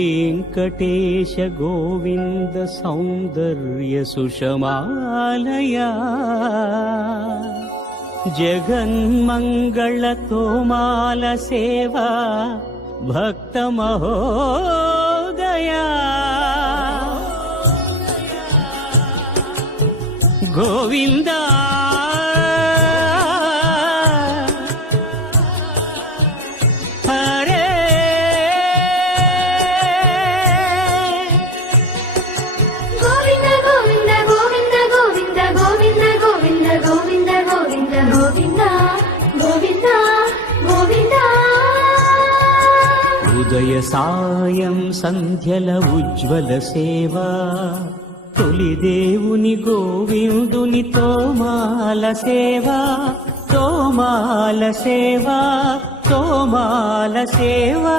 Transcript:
वेङ्कटेश गोविन्द सौन्दर्य सुषमालया जगन्मङ्गल तोमाल सेवा भक्त महोदया गोविन्दा ఉదయ సాయం సంధ్యల ఉజ్వల సేవా తొలి దేవుని గోవిందుని తోమాల సేవా తోమాల సేవా తోమాల సేవా